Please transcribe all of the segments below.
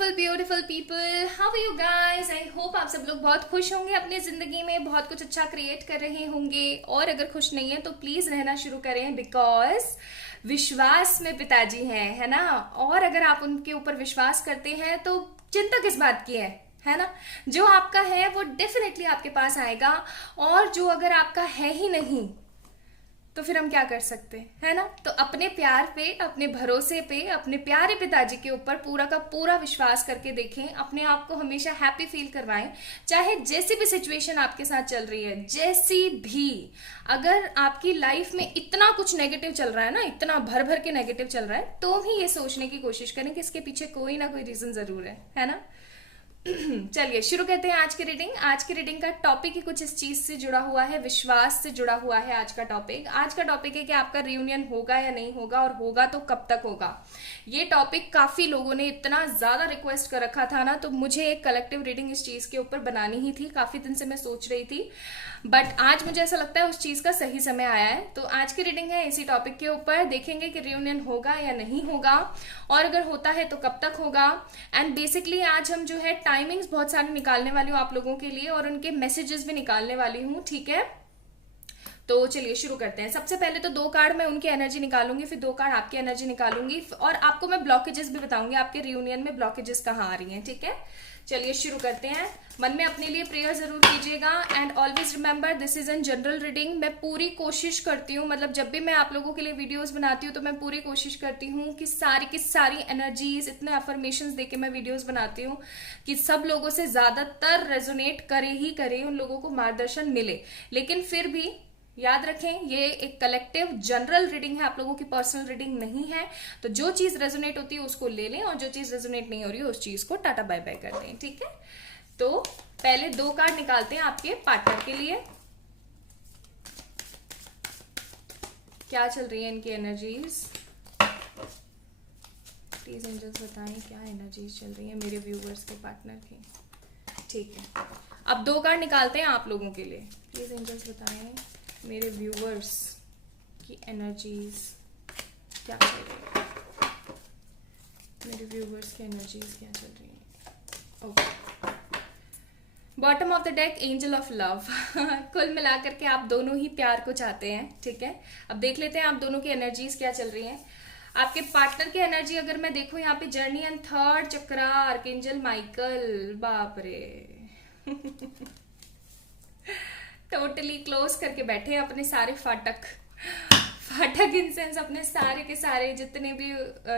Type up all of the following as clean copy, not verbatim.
Beautiful people, how are you guys. I hope आप सब लोग बहुत खुश होंगे, अपनी जिंदगी में बहुत कुछ अच्छा क्रिएट कर रहे होंगे। और अगर खुश नहीं है तो प्लीज रहना शुरू करें, बिकॉज विश्वास में पिताजी हैं, है ना। और अगर आप उनके ऊपर विश्वास करते हैं तो चिंता किस बात की है ना। जो आपका है वो डेफिनेटली आपके पास आएगा, और जो अगर आपका है ही नहीं तो फिर हम क्या कर सकते हैं, है ना। तो अपने प्यार पे, अपने भरोसे पे, अपने प्यारे पिताजी के ऊपर पूरा का पूरा विश्वास करके देखें। अपने आप को हमेशा हैप्पी फील करवाएं, चाहे जैसी भी सिचुएशन आपके साथ चल रही है, जैसी भी। अगर आपकी लाइफ में इतना कुछ नेगेटिव चल रहा है ना, इतना भर भर के नेगेटिव चल रहा है, तो भी ये सोचने की कोशिश करें कि इसके पीछे कोई ना कोई रीजन जरूर है ना। चलिए शुरू करते हैं आज की रीडिंग। आज की रीडिंग का टॉपिक ही कुछ इस चीज से जुड़ा हुआ है, विश्वास से जुड़ा हुआ है। आज का टॉपिक है कि आपका रियूनियन होगा या नहीं होगा, और होगा तो कब तक होगा। ये टॉपिक काफी लोगों ने इतना ज्यादा रिक्वेस्ट कर रखा था ना, तो मुझे एक कलेक्टिव रीडिंग इस चीज के ऊपर बनानी ही थी। काफी दिन से मैं सोच रही थी, बट आज मुझे ऐसा लगता है उस चीज का सही समय आया है। तो आज की रीडिंग है इसी टॉपिक के ऊपर। देखेंगे कि रियूनियन होगा या नहीं होगा, और अगर होता है तो कब तक होगा। एंड बेसिकली आज हम जो है टाइमिंग्स बहुत सारी निकालने वाली हूँ आप लोगों के लिए, और उनके मैसेजेस भी निकालने वाली हूँ, ठीक है। तो चलिए शुरू करते हैं। सबसे पहले तो 2 कार्ड मैं उनकी एनर्जी निकालूंगी, फिर 2 कार्ड आपकी एनर्जी निकालूंगी, और आपको मैं ब्लॉकेजेस भी बताऊंगी, आपके रियूनियन में ब्लॉकेजेस कहाँ आ रही हैं, ठीक है। चलिए शुरू करते हैं। मन में अपने लिए प्रेयर जरूर कीजिएगा, and always remember this is an general reading. मैं पूरी कोशिश करती हूँ, मतलब जब भी मैं आप लोगों के लिए वीडियोस बनाती हूँ तो मैं पूरी कोशिश करती हूँ कि सारी की सारी एनर्जीज, इतने अफर्मेशंस देके मैं वीडियोस बनाती हूँ कि सब लोगों से ज्यादातर रेजोनेट करे ही करे, उन लोगों को मार्गदर्शन मिले। लेकिन फिर भी याद रखें, ये एक कलेक्टिव जनरल रीडिंग है, आप लोगों की पर्सनल रीडिंग नहीं है। तो जो चीज रेजोनेट होती है उसको ले लें, और जो चीज रेजोनेट नहीं हो रही है उस चीज को टाटा बाय बाय कर दें, ठीक है। तो पहले 2 कार्ड निकालते हैं आपके पार्टनर के लिए। क्या चल रही है इनकी एनर्जीज, प्लीज एंजल्स बताएं क्या एनर्जीज चल रही है मेरे व्यूवर्स के पार्टनर की, ठीक है। अब 2 कार्ड निकालते हैं आप लोगों के लिए। प्लीज एंजल्स बताएं मेरे व्यूवर्स की एनर्जीज क्या चल रही है, मेरे व्यूवर्स की एनर्जीज क्या चल रही है। Okay, bottom of the deck angel of love. कुल मिलाकर के आप दोनों ही प्यार को चाहते हैं, ठीक है। अब देख लेते हैं आप दोनों की एनर्जीज क्या चल रही हैं। आपके पार्टनर की एनर्जी अगर मैं देखूं यहाँ पे journey and third chakra, archangel Michael, बाप रे। टोटली क्लोज करके बैठे हैं अपने सारे फाटक इन सेंस अपने सारे के सारे जितने भी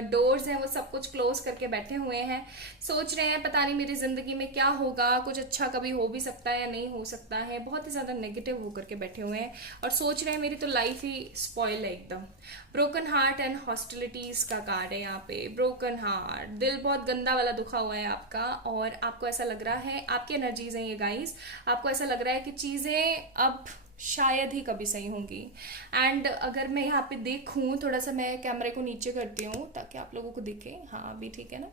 डोर्स हैं वो सब कुछ क्लोज करके बैठे हुए हैं। सोच रहे हैं पता नहीं मेरी जिंदगी में क्या होगा, कुछ अच्छा कभी हो भी सकता है या नहीं हो सकता है। बहुत ही ज्यादा नेगेटिव होकर के बैठे हुए हैं, और सोच रहे हैं मेरी तो लाइफ ही स्पॉइल है एकदम। ब्रोकन हार्ट एंड हॉस्टिलिटीज का कार्ड है यहाँ पे। ब्रोकन हार्ट, दिल बहुत गंदा वाला दुखा हुआ है आपका, और आपको ऐसा लग रहा है, आपकी एनर्जीज हैं ये गाइस, आपको ऐसा लग रहा है कि चीजें अब शायद ही कभी सही होंगी। एंड अगर मैं यहाँ पे देखूं, थोड़ा सा मैं कैमरे को नीचे करती हूँ ताकि आप लोगों को दिखे। हाँ अभी ठीक है ना।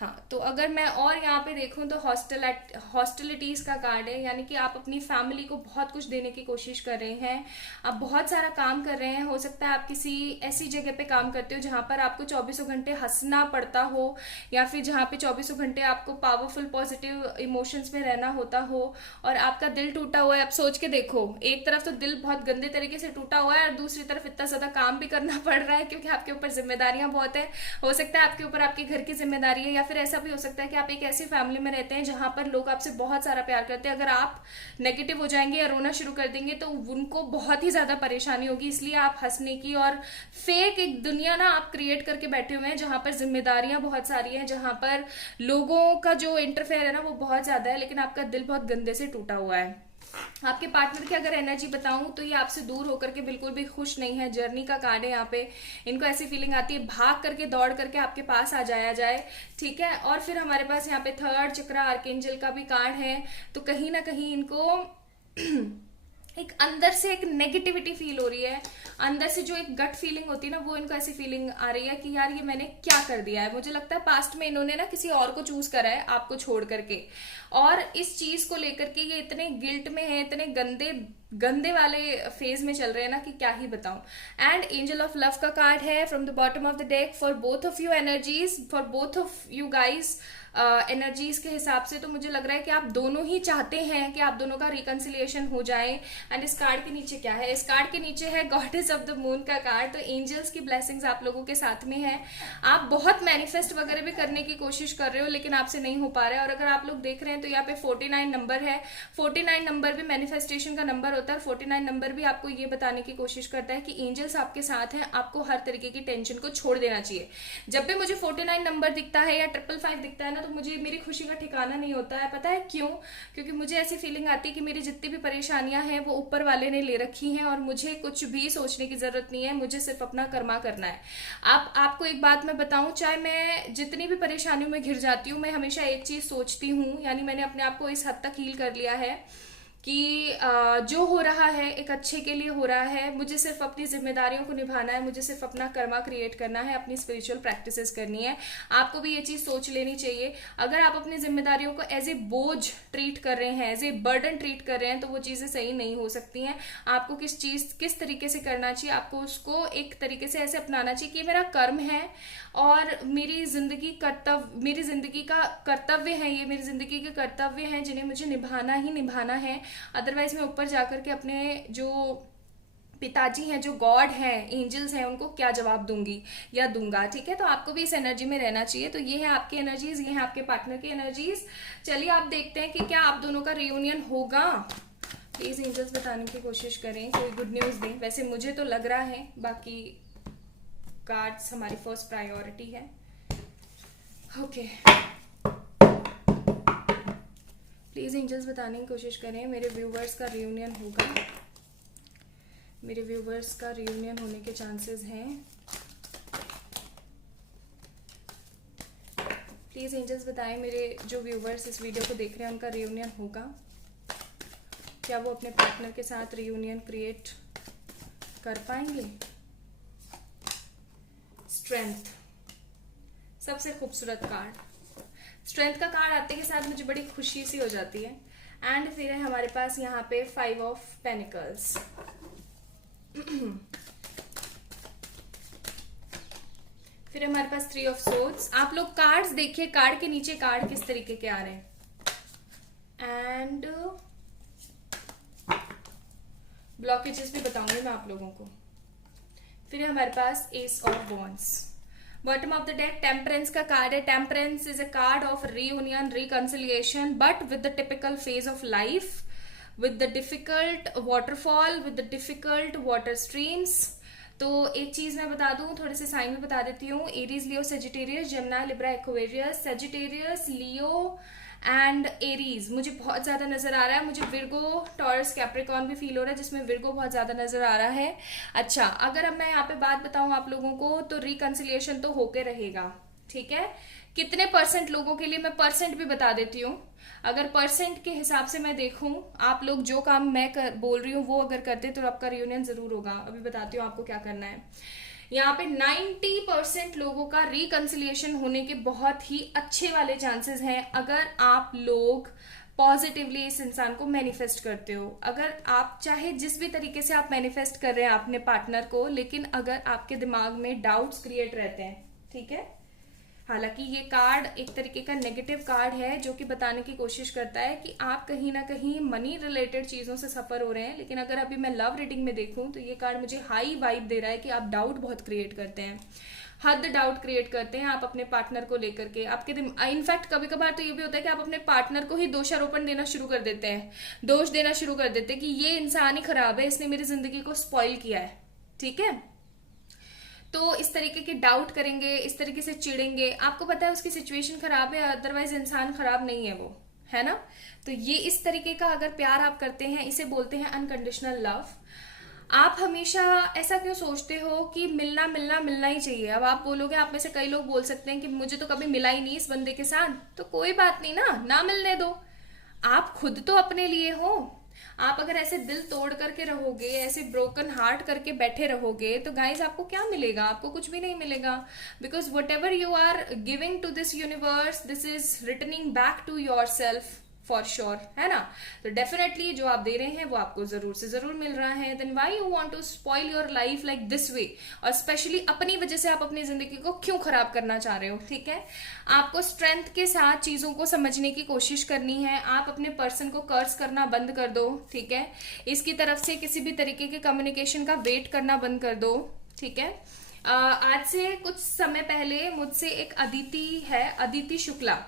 हाँ, तो अगर मैं और यहाँ पे देखूं तो हॉस्टिलिटीज का कार्ड है, यानी कि आप अपनी फैमिली को बहुत कुछ देने की कोशिश कर रहे हैं, आप बहुत सारा काम कर रहे हैं। हो सकता है आप किसी ऐसी जगह पे काम करते हो जहां पर आपको 24 घंटे हंसना पड़ता हो, या फिर जहां पे 24 घंटे आपको पावरफुल पॉजिटिव इमोशंस में रहना होता हो, और आपका दिल टूटा हुआ है। आप सोच के देखो, एक तरफ तो दिल बहुत गंदे तरीके से टूटा हुआ है, और दूसरी तरफ इतना ज्यादा काम भी करना पड़ रहा है क्योंकि आपके ऊपर जिम्मेदारियां बहुत है। हो सकता है आपके ऊपर आपके घर की जिम्मेदारी है, या फिर ऐसा भी हो सकता है कि आप एक ऐसी फैमिली में रहते हैं जहां पर लोग आपसे बहुत सारा प्यार करते हैं। अगर आप नेगेटिव हो जाएंगे या रोना शुरू कर देंगे तो उनको बहुत ही ज्यादा परेशानी होगी, इसलिए आप हंसने की और फेक एक दुनिया ना आप क्रिएट करके बैठे हुए हैं जहां पर जिम्मेदारियां बहुत सारी हैं, जहां पर लोगों का जो इंटरफेयर है ना वो बहुत ज्यादा है, लेकिन आपका दिल बहुत गंदे से टूटा हुआ है। आपके पार्टनर की अगर एनर्जी बताऊं तो ये आपसे दूर होकर के बिल्कुल भी खुश नहीं है। जर्नी का कार्ड है यहाँ पे। इनको ऐसी फीलिंग आती है भाग करके दौड़ करके आपके पास आ जाया जाए, ठीक है। और फिर हमारे पास यहाँ पे थर्ड चक्रा आर्कएंजल का भी कार्ड है, तो कहीं ना कहीं इनको एक अंदर से एक नेगेटिविटी फील हो रही है। अंदर से जो एक गट फीलिंग होती है ना, वो इनको ऐसी फीलिंग आ रही है कि यार ये मैंने क्या कर दिया है। मुझे लगता है पास्ट में इन्होंने ना किसी और को चूज करा है आपको छोड़ करके, और इस चीज को लेकर के ये इतने गिल्ट में है, इतने गंदे गंदे वाले फेज में चल रहे हैं ना कि क्या ही बताऊं। एंड एंजल ऑफ लव का कार्ड है from the bottom of the deck for both of you energies, for both of you guys. Energies के हिसाब से तो मुझे लग रहा है कि आप दोनों ही चाहते हैं कि आप दोनों का रिकंसिलिएशन हो जाए। एंड इस कार्ड के नीचे क्या है? इस कार्ड के नीचे है गॉडेस ऑफ द मून का कार्ड। तो एंजल्स की ब्लेसिंग्स आप लोगों के साथ में है। आप बहुत मैनिफेस्ट वगैरह भी करने की कोशिश कर रहे हो लेकिन आपसे नहीं हो पा रहा है। और अगर आप लोग देख रहे हैं तो यहाँ पे 49 नंबर है। 49 नंबर भी मैनिफेस्टेशन का नंबर होता है। 49 नंबर भी आपको ये बताने की कोशिश करता है कि एंजल्स आपके साथ हैं, आपको हर तरीके की टेंशन को छोड़ देना चाहिए। जब भी मुझे 49 नंबर दिखता है या 555 दिखता है ना, तो मुझे मेरी खुशी का ठिकाना नहीं होता है। पता है क्यों? क्योंकि मुझे ऐसी फीलिंग आती है कि मेरी जितनी भी परेशानियां हैं वो ऊपर वाले ने ले रखी हैं और मुझे कुछ भी सोचने की जरूरत नहीं है, मुझे सिर्फ अपना कर्मा करना है। आपको एक बात मैं बताऊं, चाहे मैं जितनी भी परेशानियों में घिर जाती हूँ, मैं हमेशा एक चीज सोचती हूँ, यानी मैंने अपने आप को इस हद तक हील कर लिया है कि जो हो रहा है एक अच्छे के लिए हो रहा है। मुझे सिर्फ अपनी जिम्मेदारियों को निभाना है, मुझे सिर्फ अपना कर्मा क्रिएट करना है, अपनी स्पिरिचुअल प्रैक्टिसेस करनी है। आपको भी ये चीज सोच लेनी चाहिए। अगर आप अपनी जिम्मेदारियों को एज ए बोझ ट्रीट कर रहे हैं, एज ए बर्डन ट्रीट कर रहे हैं, तो वो चीजें सही नहीं हो सकती हैं। आपको किस तरीके से करना चाहिए, आपको उसको एक तरीके से ऐसे अपनाना चाहिए कि मेरा कर्म है और मेरी जिंदगी का कर्तव्य है, ये मेरी जिंदगी के कर्तव्य हैं जिन्हें मुझे निभाना ही निभाना है। अदरवाइज मैं ऊपर जाकर के अपने जो पिताजी हैं, जो गॉड हैं, एंजल्स हैं, उनको क्या जवाब दूंगी या दूंगा। ठीक है, तो आपको भी इस एनर्जी में रहना चाहिए। तो ये है आपकी एनर्जीज, ये है आपके पार्टनर की एनर्जीज। चलिए आप देखते हैं कि क्या आप दोनों का रियूनियन होगा। प्लीज एंजल्स बताने की कोशिश करें, कोई गुड न्यूज दें। वैसे मुझे तो लग रहा है, बाकी कार्ड्स हमारी फर्स्ट प्रायोरिटी है। ओके, प्लीज एंजल्स बताने की कोशिश करें, मेरे व्यूवर्स का रियूनियन होगा। मेरे व्यूवर्स का रियूनियन होने के चांसेस हैं। प्लीज एंजल्स बताएं, मेरे जो व्यूवर्स इस वीडियो को देख रहे हैं उनका रियूनियन होगा। क्या वो अपने पार्टनर के साथ रियूनियन क्रिएट कर पाएंगे? स्ट्रेंथ, सबसे खूबसूरत कार्ड। स्ट्रेंथ का कार्ड आते के साथ मुझे बड़ी खुशी सी हो जाती है। एंड फिर है हमारे पास यहाँ पे 5 ऑफ पेनिकल्स। फिर हमारे पास 3 ऑफ सोर्ड्स। आप लोग कार्ड्स देखिए, कार्ड के नीचे कार्ड किस तरीके के आ रहे हैं। एंड ब्लॉकेजेस भी बताऊंगी मैं आप लोगों को। फिर हमारे पास ace of wands. Bottom of the deck temperance का कार्ड है। Temperance is a card of reunion, reconciliation, but with the typical phase of life, with the difficult waterfall, with the difficult water streams. तो एक चीज मैं बता दूं, थोड़े से साइन में बता देती हूँ। Aries, Leo, Sagittarius, Gemini, Libra, Aquarius. Sagittarius, Leo and Aries मुझे बहुत ज्यादा नजर आ रहा है। मुझे विर्गो, टॉरस, कैप्रिकॉर्न भी फील हो रहा है, जिसमें विर्गो बहुत ज्यादा नजर आ रहा है। अच्छा, अगर अब मैं यहाँ पे बात बताऊं आप लोगों को, तो रिकंसिलिएशन तो होके रहेगा। ठीक है, कितने परसेंट लोगों के लिए मैं परसेंट भी बता देती हूँ। अगर परसेंट के हिसाब से मैं देखूं, आप लोग जो काम मैं बोल रही हूँ वो अगर करते तो आपका रियूनियन जरूर होगा। अभी बताती हूँ आपको क्या करना है। यहाँ पे 90% लोगों का रिकंसिलिएशन होने के बहुत ही अच्छे वाले चांसेस हैं, अगर आप लोग पॉजिटिवली इस इंसान को मैनिफेस्ट करते हो। अगर आप चाहे जिस भी तरीके से आप मैनिफेस्ट कर रहे हैं अपने पार्टनर को, लेकिन अगर आपके दिमाग में डाउट्स क्रिएट रहते हैं, ठीक है। हालांकि ये कार्ड एक तरीके का नेगेटिव कार्ड है जो कि बताने की कोशिश करता है कि आप कहीं ना कहीं मनी रिलेटेड चीजों से सफर हो रहे हैं। लेकिन अगर अभी मैं लव रीडिंग में देखूं तो ये कार्ड मुझे हाई वाइब दे रहा है कि आप डाउट बहुत क्रिएट करते हैं, हद डाउट क्रिएट करते हैं आप अपने पार्टनर को लेकर के। आपके इनफैक्ट कभी कभार तो ये भी होता है कि आप अपने पार्टनर को ही दोषारोपण देना शुरू कर देते हैं, दोष देना शुरू कर देते हैं कि ये इंसान ही खराब है, इसने मेरी जिंदगी को स्पॉइल किया है। ठीक है, तो इस तरीके के डाउट करेंगे, इस तरीके से चिढ़ेंगे। आपको पता है उसकी सिचुएशन खराब है, अदरवाइज इंसान खराब नहीं है वो, है ना। तो ये इस तरीके का अगर प्यार आप करते हैं, इसे बोलते हैं अनकंडीशनल लव। आप हमेशा ऐसा क्यों सोचते हो कि मिलना मिलना मिलना ही चाहिए। अब आप बोलोगे, आप में से कई लोग बोल सकते हैं कि मुझे तो कभी मिला ही नहीं इस बंदे के साथ, तो कोई बात नहीं ना मिलने दो। आप खुद तो अपने लिए हो। आप अगर ऐसे दिल तोड़ करके रहोगे, ऐसे ब्रोकन हार्ट करके बैठे रहोगे, तो गाइज आपको क्या मिलेगा? आपको कुछ भी नहीं मिलेगा। Because whatever you are giving to this universe, this is returning back to yourself for sure, है ना। तो डेफिनेटली जो आप दे रहे हैं वो आपको जरूर से जरूर मिल रहा है। Then why you want to spoil your life like this way, और स्पेशली अपनी वजह से आप अपनी जिंदगी को क्यों खराब करना चाह रहे हो, ठीक है। आपको स्ट्रेंथ के साथ चीजों को समझने की कोशिश करनी है। आप अपने पर्सन को कर्स करना बंद कर दो, ठीक है। इसकी तरफ से किसी भी तरीके के कम्युनिकेशन का वेट करना बंद कर दो, ठीक है। आज से कुछ समय पहले मुझसे एक अदिति है, Aditi Shukla,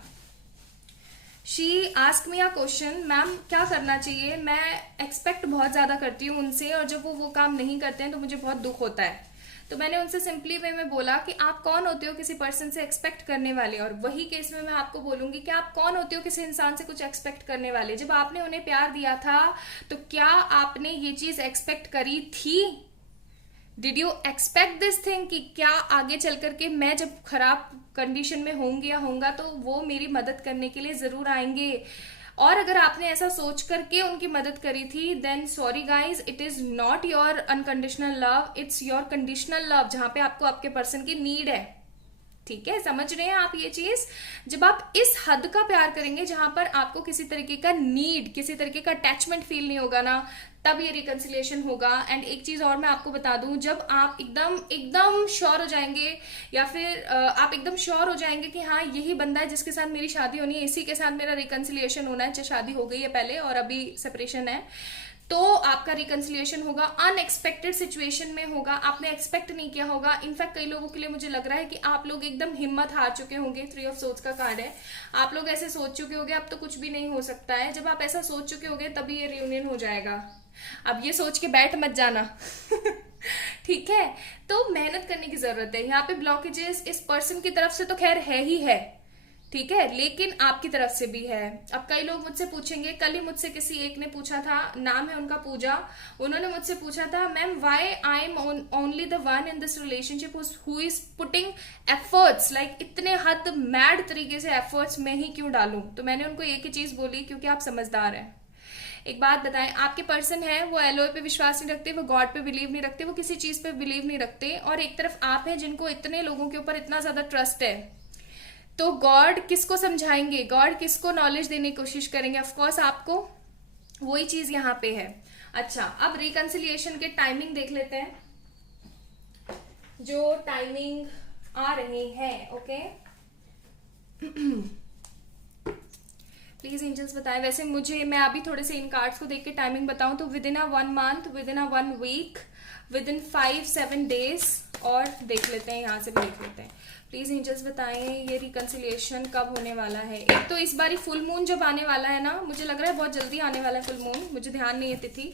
she ask me a question, ma'am क्या करना चाहिए, मैं एक्सपेक्ट बहुत ज्यादा करती हूँ उनसे और जब वो काम नहीं करते हैं तो मुझे बहुत दुख होता है। तो मैंने उनसे सिंपली वे में बोला कि आप कौन होते हो किसी पर्सन से एक्सपेक्ट करने वाले, और वही केस में मैं आपको बोलूंगी कि आप कौन होते हो किसी इंसान से कुछ एक्सपेक्ट करने वाले। जब आपने उन्हें प्यार दिया था तो क्या आपने ये चीज एक्सपेक्ट करी थी? Did you expect this thing कि क्या आगे चल करके मैं जब खराब कंडीशन में होंगी या होऊंगा तो वो मेरी मदद करने के लिए जरूर आएंगे? और अगर आपने ऐसा सोच करके उनकी मदद करी थी, then sorry guys, it is not your unconditional love, it's your conditional love, जहां पे आपको आपके पर्सन की नीड है, ठीक है। समझ रहे हैं आप ये चीज? जब आप इस हद का प्यार करेंगे जहां पर आपको किसी तरीके का नीड, किसी तरीके का अटैचमेंट फील नहीं होगा ना, तब ये रिकंसिलिएशन होगा। एंड एक चीज और मैं आपको बता दूं, जब आप एकदम श्योर हो जाएंगे, या फिर आप एकदम श्योर हो जाएंगे कि हाँ यही बंदा है जिसके साथ मेरी शादी होनी है, इसी के साथ मेरा रिकंसिलिएशन होना है, चाहे शादी हो गई है पहले और अभी सेपरेशन है, तो आपका रिकंसिलिएशन होगा। अनएक्सपेक्टेड सिचुएशन में होगा, आपने एक्सपेक्ट नहीं किया होगा। इनफैक्ट कई लोगों के लिए मुझे लग रहा है कि आप लोग एकदम हिम्मत हार चुके होंगे। 3 ऑफ सोर्ड्स का कार्ड है, आप लोग ऐसे सोच चुके होंगे अब तो कुछ भी नहीं हो सकता है। जब आप ऐसा सोच चुके होंगे तभी ये रियूनियन हो जाएगा। अब ये सोच के बैठ मत जाना ठीक है। तो मेहनत करने की जरूरत है। यहाँ पे ब्लॉकेजेस इस पर्सन की तरफ से तो खैर है ही है, ठीक है, लेकिन आपकी तरफ से भी है। अब कई लोग मुझसे पूछेंगे, कल ही मुझसे किसी एक ने पूछा था, नाम है उनका पूजा, उन्होंने मुझसे पूछा था, ma'am why I am only the one in this relationship who is putting efforts, like इतने हद मैड तरीके से एफर्ट्स मैं ही क्यों डालूं? तो मैंने उनको एक ही चीज बोली, क्योंकि आप समझदार हैं। एक बात बताएं, आपके पर्सन है वो एलओए पे विश्वास नहीं रखते, वो गॉड पे बिलीव नहीं रखते, वो किसी चीज पे बिलीव नहीं रखते, और एक तरफ आप हैं जिनको इतने लोगों के ऊपर इतना ज्यादा ट्रस्ट है। तो गॉड किसको समझाएंगे, गॉड किसको नॉलेज देने की कोशिश करेंगे? ऑफकोर्स आपको। वही चीज यहाँ पे है। अच्छा, अब रिकंसिलिएशन के टाइमिंग देख लेते हैं, जो टाइमिंग आ रही है। ओके प्लीज एंजल्स बताएं। वैसे मैं अभी थोड़े से इन कार्ड्स को देख के टाइमिंग बताऊं तो within a 1 month, within a 1 week, within 5-7 days, और देख लेते हैं यहाँ से भी देख लेते हैं। प्लीज एंजल्स बताएं ये रिकंसिलिएशन कब होने वाला है। एक तो इस बारी फुल मून जब आने वाला है ना, मुझे लग रहा है बहुत जल्दी आने वाला है फुल मून, मुझे ध्यान नहीं है तिथि,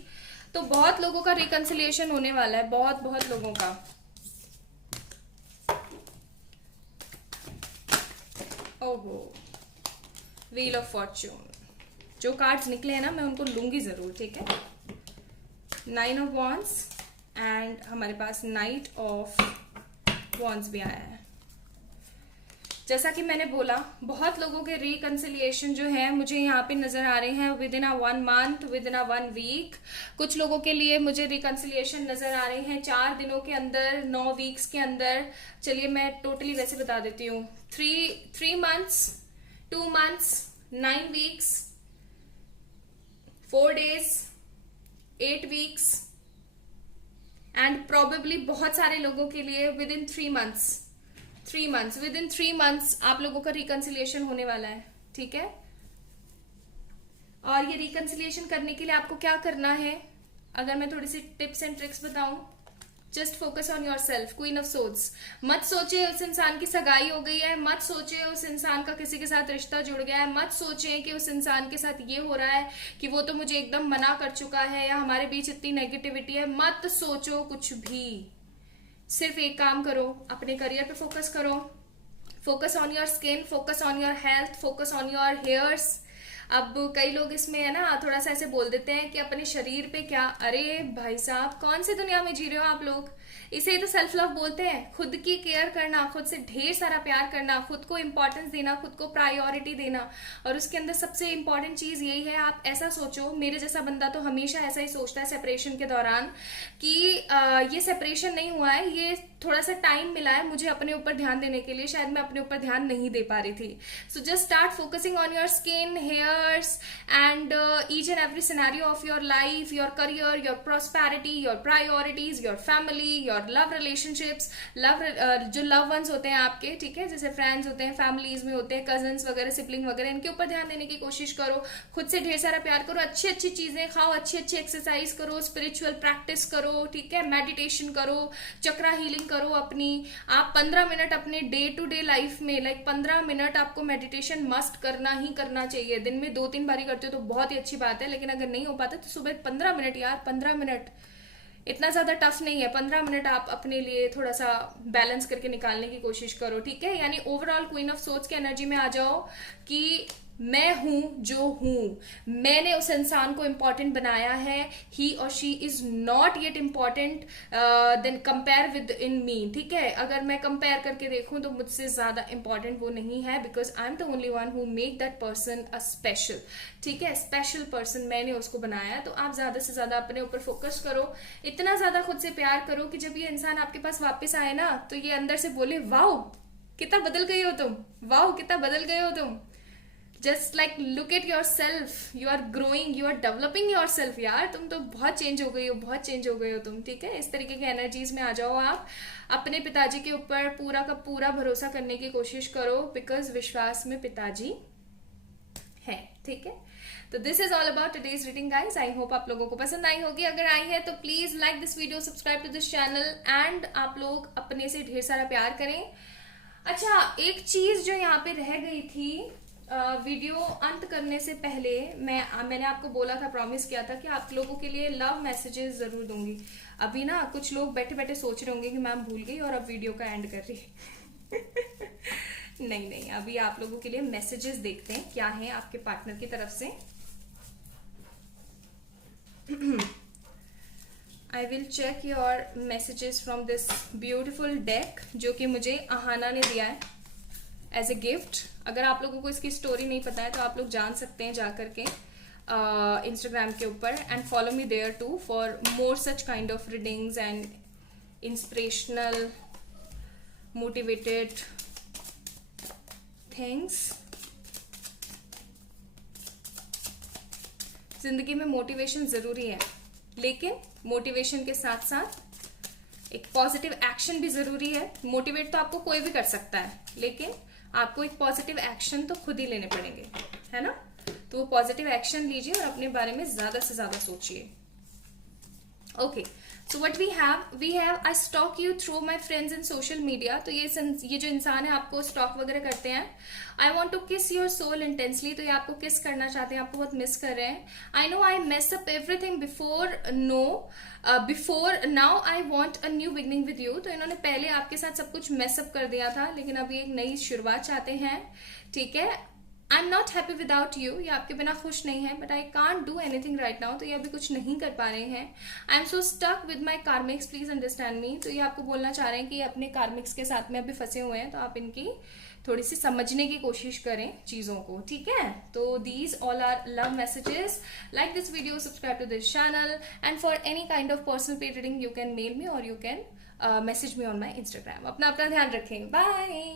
तो बहुत लोगों का रिकंसिलिएशन होने वाला है, बहुत लोगों का। ओहो, व्हील ऑफ फॉर्च्यून, जो कार्ड्स निकले हैं ना मैं उनको लूंगी जरूर, ठीक है। 9 ऑफ वॉन्ड्स एंड हमारे पास नाइट ऑफ वॉन्ड्स भी आया है। जैसा कि मैंने बोला, बहुत लोगों के रिकंसिलिएशन जो है मुझे यहाँ पे नजर आ रहे हैं within a 1 month, within a 1 week. कुछ लोगों के लिए मुझे रिकंसिलिएशन नजर आ रहे हैं 4 दिनों के अंदर, 9 वीक्स के अंदर। चलिए मैं टोटली वैसे बता देती हूँ, 3 months, 2 months, 9 weeks, 4 days, 8 weeks, and probably बहुत सारे लोगों के लिए with in 3 months, with in 3 months आप लोगों का रिकंसिलिएशन होने वाला है, ठीक है। और ये रिकंसिलिएशन करने के लिए आपको क्या करना है, अगर मैं थोड़ी सी टिप्स एंड ट्रिक्स बताऊं, just focus on your self. Queen of swords, मत सोचे उस इंसान की सगाई हो गई है, मत सोचे उस इंसान का किसी के साथ रिश्ता जुड़ गया है, मत सोचे कि उस इंसान के साथ ये हो रहा है कि वो तो मुझे एकदम मना कर चुका है या हमारे बीच इतनी नेगेटिविटी है। मत सोचो कुछ भी, सिर्फ एक काम करो, अपने करियर पे फोकस करो, focus on your skin, focus on your health, focus on your hairs. अब कई लोग इसमें है ना थोड़ा सा ऐसे बोल देते हैं कि अपने शरीर पे क्या, अरे भाई साहब कौन सी दुनिया में जी रहे हो आप लोग? इसे ही तो सेल्फ लव बोलते हैं। खुद की केयर करना, खुद से ढेर सारा प्यार करना, खुद को इंपॉर्टेंस देना, खुद को प्रायोरिटी देना। और उसके अंदर सबसे इंपॉर्टेंट चीज यही है, आप ऐसा सोचो, मेरे जैसा बंदा तो हमेशा ऐसा ही सोचता है सेपरेशन के दौरान कि ये सेपरेशन नहीं हुआ है, ये थोड़ा सा टाइम मिला है मुझे अपने ऊपर ध्यान देने के लिए, शायद मैं अपने ऊपर ध्यान नहीं दे पा रही थी. So just start focusing on your skin, hairs and each and every scenario of your life, your career, your prosperity, your priorities, your family, your love relationships, जो लव वंस होते हैं आपके, ठीक है, जैसे फ्रेंड्स होते हैं, फैमिलीज में होते हैं, कजन्स वगैरह, सिबलिंग वगैरह, इनके ऊपर ध्यान देने की कोशिश करो. खुद से ढेर सारा प्यार करो, अच्छी अच्छी चीजें खाओ, अच्छी अच्छी एक्सरसाइज करो, स्पिरिचुअल प्रैक्टिस करो, ठीक है, मेडिटेशन करो, चक्रा हीलिंग करो अपनी. आप 15 मिनट अपने डे टू डे लाइफ में, लाइक 15 मिनट आपको मेडिटेशन मस्ट करना ही करना चाहिए. दिन में 2-3 बारी करते हो तो बहुत ही अच्छी बात है, लेकिन अगर नहीं हो पाता तो सुबह 15 मिनट यार, 15 मिनट इतना ज्यादा टफ नहीं है. 15 मिनट आप अपने लिए थोड़ा सा बैलेंस करके निकालने की कोशिश करो, ठीक है. यानी ओवरऑल क्वीन ऑफ सोर्ड्स की एनर्जी में आ जाओ कि मैं हूं जो हूं, मैंने उस इंसान को इंपॉर्टेंट बनाया है. ही और she is not yet important then compare with in me, ठीक है. अगर मैं कंपेयर करके देखूं तो मुझसे ज्यादा इंपॉर्टेंट वो नहीं है, because I am the only one who make that person a special, ठीक है. स्पेशल पर्सन मैंने उसको बनाया. तो आप ज्यादा से ज्यादा अपने ऊपर फोकस करो, इतना ज्यादा खुद से प्यार करो कि जब ये इंसान आपके पास वापस आए ना तो ये अंदर से बोले वाओ कितना बदल गई हो तुम, वाओ कितना बदल गए हो तुम. Just like look at yourself, you are growing, you are developing yourself. यार तुम तो बहुत चेंज हो गई हो, बहुत चेंज हो गए हो तुम, ठीक है. इस तरीके की एनर्जीज में आ जाओ आप. अपने पिताजी के ऊपर पूरा का पूरा भरोसा करने की कोशिश करो, बिकॉज विश्वास में पिताजी है, ठीक है. तो this is all about today's reading guys. I hope आप लोगों को पसंद आई होगी. अगर आई है तो please like this video, subscribe to this channel and आप लोग अपने से ढेर सारा प्यार करें. अच्छा, एक चीज जो यहाँ पे रह गई थी, वीडियो अंत करने से पहले मैंने आपको बोला था, प्रॉमिस किया था कि आप लोगों के लिए लव मैसेजेस जरूर दूंगी. अभी ना कुछ लोग बैठे बैठे सोच रहे होंगे कि मैम भूल गई और अब वीडियो का एंड कर रही. नहीं नहीं, अभी आप लोगों के लिए मैसेजेस देखते हैं क्या है आपके पार्टनर की तरफ से. I will check your messages from this beautiful deck जो कि मुझे अहाना ने दिया है एज ए गिफ्ट. अगर आप लोगों को इसकी स्टोरी नहीं पता है तो आप लोग जान सकते हैं जा करके इंस्टाग्राम के ऊपर, and follow me there too for more such kind of readings and inspirational motivated things. जिंदगी में मोटिवेशन जरूरी है, लेकिन मोटिवेशन के साथ साथ एक पॉजिटिव एक्शन भी जरूरी है. मोटिवेट तो आपको कोई भी कर सकता है, लेकिन आपको एक पॉजिटिव एक्शन तो खुद ही लेने पड़ेंगे, है ना. तो वो पॉजिटिव एक्शन लीजिए और अपने बारे में ज्यादा से ज्यादा सोचिए. Okay, so what we have I stalk you through my friends in social media. तो ये जो इंसान है आपको स्टॉक वगैरह करते हैं. I want to kiss your soul intensely. तो ये आपको किस करना चाहते हैं, आपको बहुत मिस कर रहे हैं. I know I mess up everything before now I want a new beginning with you. तो इन्होंने पहले आपके साथ सब कुछ मेसअप कर दिया था, लेकिन अभी एक नई शुरुआत चाहते हैं, ठीक है. I am not happy without you. ये आपके बिना खुश नहीं है, but I can't do anything right now. तो ये अभी कुछ नहीं कर पा रहे हैं. I am so stuck with my karmics, please understand me. तो ये आपको बोलना चाह रहे हैं कि अपने कार्मिक्स के साथ में अभी फंसे हुए हैं, तो आप इनकी थोड़ी सी समझने की कोशिश करें चीजों को, ठीक है. तो these all are love messages. Like this video, subscribe to this channel, and for any kind of personal paid reading you can mail me और you can message me on my Instagram. अपना ध्यान रखें. Bye.